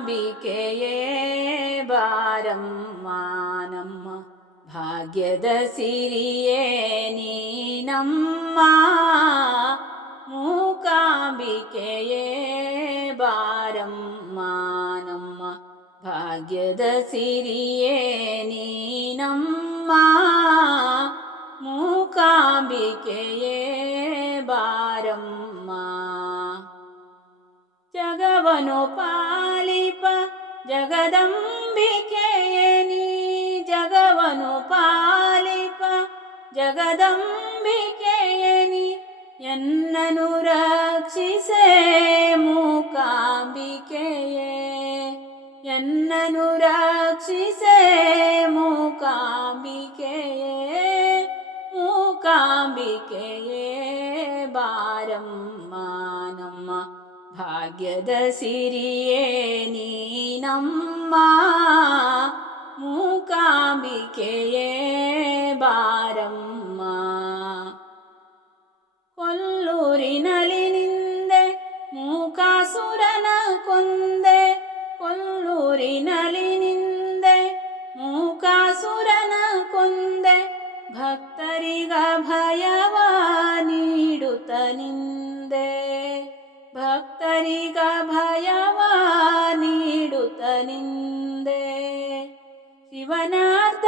അംബികയേ ഭാരം മാനമ്മ. ഭാഗ്യത സിരിയേ നീനമ്മ. മൂകാംബികയേ ഭാരം മാനമ്മ. ഭാഗ്യത നീനമ്മ. മൂകാംബികയേ ഭാരം മാ. ജഗവനുപാ ಜಗದಂಬಿಕೆಯೇ ನೀ ಜಗವನು ಪಾಲಿಪ ಜಗದಂಬಿಕೆಯೇ ನೀ ಎನ್ನನು ರಕ್ಷಿಸೆ ಮೂಕಾಂಬಿಕೆಯೇ. ಎನ್ನನು ರಕ್ಷಿಸೆ ಮೂಕಾಂಬಿಕೆಯೇ. ಮೂಕಾಂಬಿಕೆಯೇ. ಭಾಗ್ಯದ ಸಿರಿಯೇ ನೀನಮ್ಮ. ಮೂಕಾಂಬಿಕೆಯೇ ಬಾರಮ್ಮ. ಕೊಲ್ಲೂರಿನಲ್ಲಿ ನಿಂದೆ, ಮೂಕಾಸುರನ ಕೊಂದೆ. ಕೊಲ್ಲೂರಿನಲ್ಲಿ ನಿಂದೆ, ಮೂಕಾಸುರನ ಕೊಂದೆ. ಭಕ್ತರಿಗ ಭಯವ ನೀಡುತ್ತ ನಿಂದೆ. ಭಕ್ತರಿಗ ಭಯವ ನೀಡುತ್ತ ನಿಂದೆ. ಶಿವನಾರ್ಧಾಂಗಿಯೇ,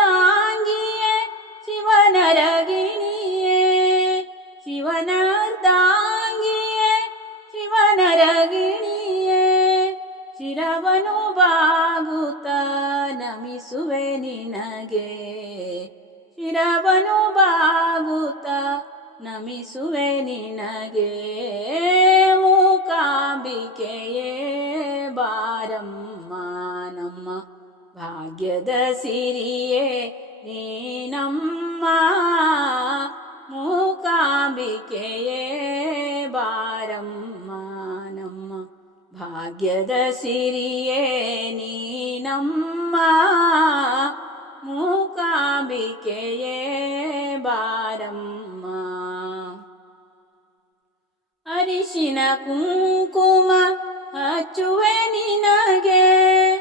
ಶಿವನರಗಿಣಿಯೇ. ಶಿವನಾರ್ಧಾಂಗಿಯೇ, ಶಿವನರಗಿಣಿಯೇ. ಶಿರವನು ಬಾಗುತ್ತ ನಮಿಸುವೆ ನಿನಗೆ. ಶಿರವನು ಬಾಗುತ್ತ ನಮಿಸುವೆ ನಿನಗೆ. ಮೂಕಾಂಬಿಕೆಯೇ ಬಾರಮ್ಮ ನಮ್ಮ ಭಾಗ್ಯದ ಸಿರಿಯೇ ನೀನಮ್ಮ ಮೂಕಾಂಬಿಕೆಯೇ ಬಾರಮ್ಮ ನಮ್ಮ ಭಾಗ್ಯದ ಸಿರಿಯೇ ನೀನಮ್ಮ ಮೂಕಾಂಬಿಕೆಯೇ ಬಾರಮ್ಮ ಅರಿಶಿನ ಕುಂಕುಮ ಹಚ್ಚುವೆ ನಿನಗೆ.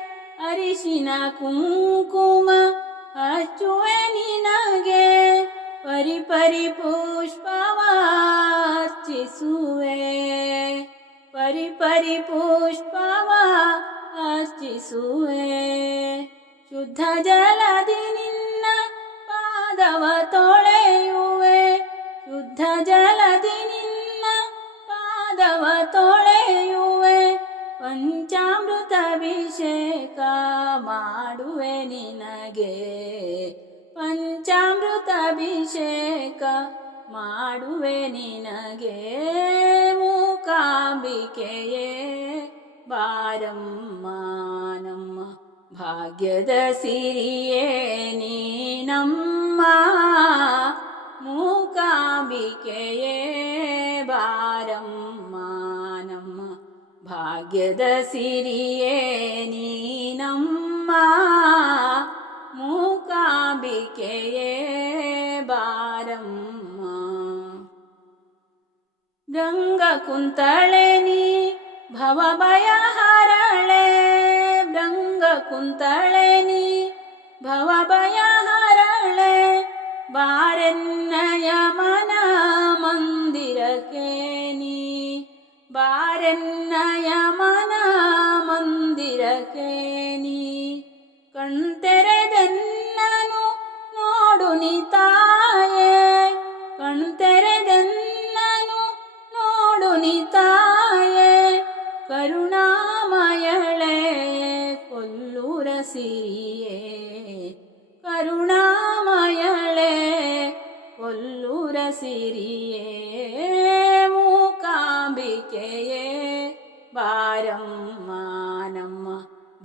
ಅರಿಶಿನ ಕುಂಕುಮ ಹಚ್ಚುವೆ ನಿನಗೆ. ಪರಿ ಪರಿ ಪುಷ್ಪವಾರ್ಚಿಸುವೆ. ಪರಿ ಪರಿ ಪುಷ್ಪವ ಅರ್ಚಿಸುವೆ ಶುದ್ಧ ಜಲದಿ ನಿನ್ನ ಪಾದವ ತೊಳೆಯುವೆ ನಿನಗೆ ಪಂಚಾಮೃತ ಅಭಿಷೇಕ ಮಾಡುವೆ ನಿನಗೆ ಮೂಕಾಂಬಿಕೆಯೇ ಬಾರಮ್ಮ ನಮ್ಮ ಭಾಗ್ಯದ ಸಿರಿಯೇ ನೀನಮ್ಮ ಮೂಕಾಂಬಿಕೆಯೇ ಬಾರಮ್ಮ ನಮ್ಮ ಭಾಗ್ಯದ ಸಿರಿಯೇ ನೀನಮ್ಮ മൂകാംബികയെ ഭാരമ്മ രംഗകുന്തളനി ഭവഭയഹരളേ രംഗകുന്തളനി ഭവഭയഹരളേ ഭാരന്നയ മന മന്ദിരക്കേ നീ ഭാരന്നയ മന ಕಣ್ತೆರೆದೆನ್ನನು ನೋಡು ನೀ ತಾಯೇ ಕಣ್ತೆರೆದೆನ್ನನು ನೋಡು ನೀ ತಾಯೇ ಕರುಣಾಮಯಳೆ ಕೊಲ್ಲೂರ ಸಿರಿಯೇ ಕರುಣಾಮಯಳೆ ಕೊಲ್ಲೂರ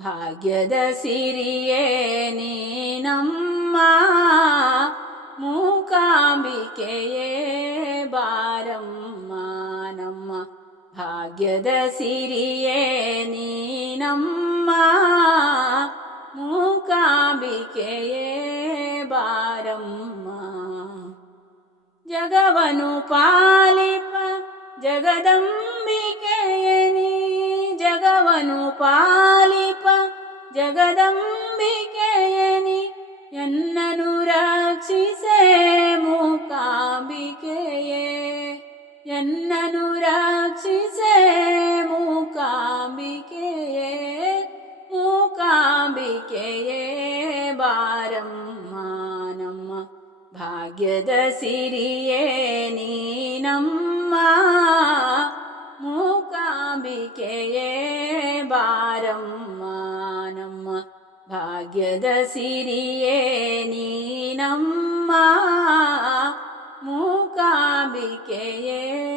ಭಾಗ್ಯದ ಸಿರಿಯೇ ನೀನಮ್ಮ. ಮೂಕಾಂಬಿಕೆಯೇ ಬಾರಮ್ಮ ನಮ್ಮ. ಭಾಗ್ಯದ ಸಿರಿಯೇ ನೀನಮ್ಮ. ಮೂಕಾಂಬಿಕೆಯೇ ಬಾರಮ್ಮ. ಜಗವನು ಪಾಲಿಪ ಜಗವನು ಪಾಲಿಪ ಜಗದಂಬಿಕೆಯನಿ ಎನ್ನನು ರಕ್ಷಿಸೆ ಮೂಕಾಂಬಿಕೆಯೇ ಎನ್ನನು ರಕ್ಷಿಸೆ ಮೂಕಾಂಬಿಕೆಯೇ ಮೂಕಾಂಬಿಕೆಯೇ ಬಾರಮ್ಮ ನಮ್ಮ ಭಾಗ್ಯದ ಸಿರಿಯೇ ನೀನಮ್ಮ ಮೂಕಾಂಬಿಕೆಯೇ ಭಾಗ್ಯದ ಸಿರಿಯೇ ನೀನಮ್ಮ ಮೂಕಾಂಬಿಕೆಯೇ.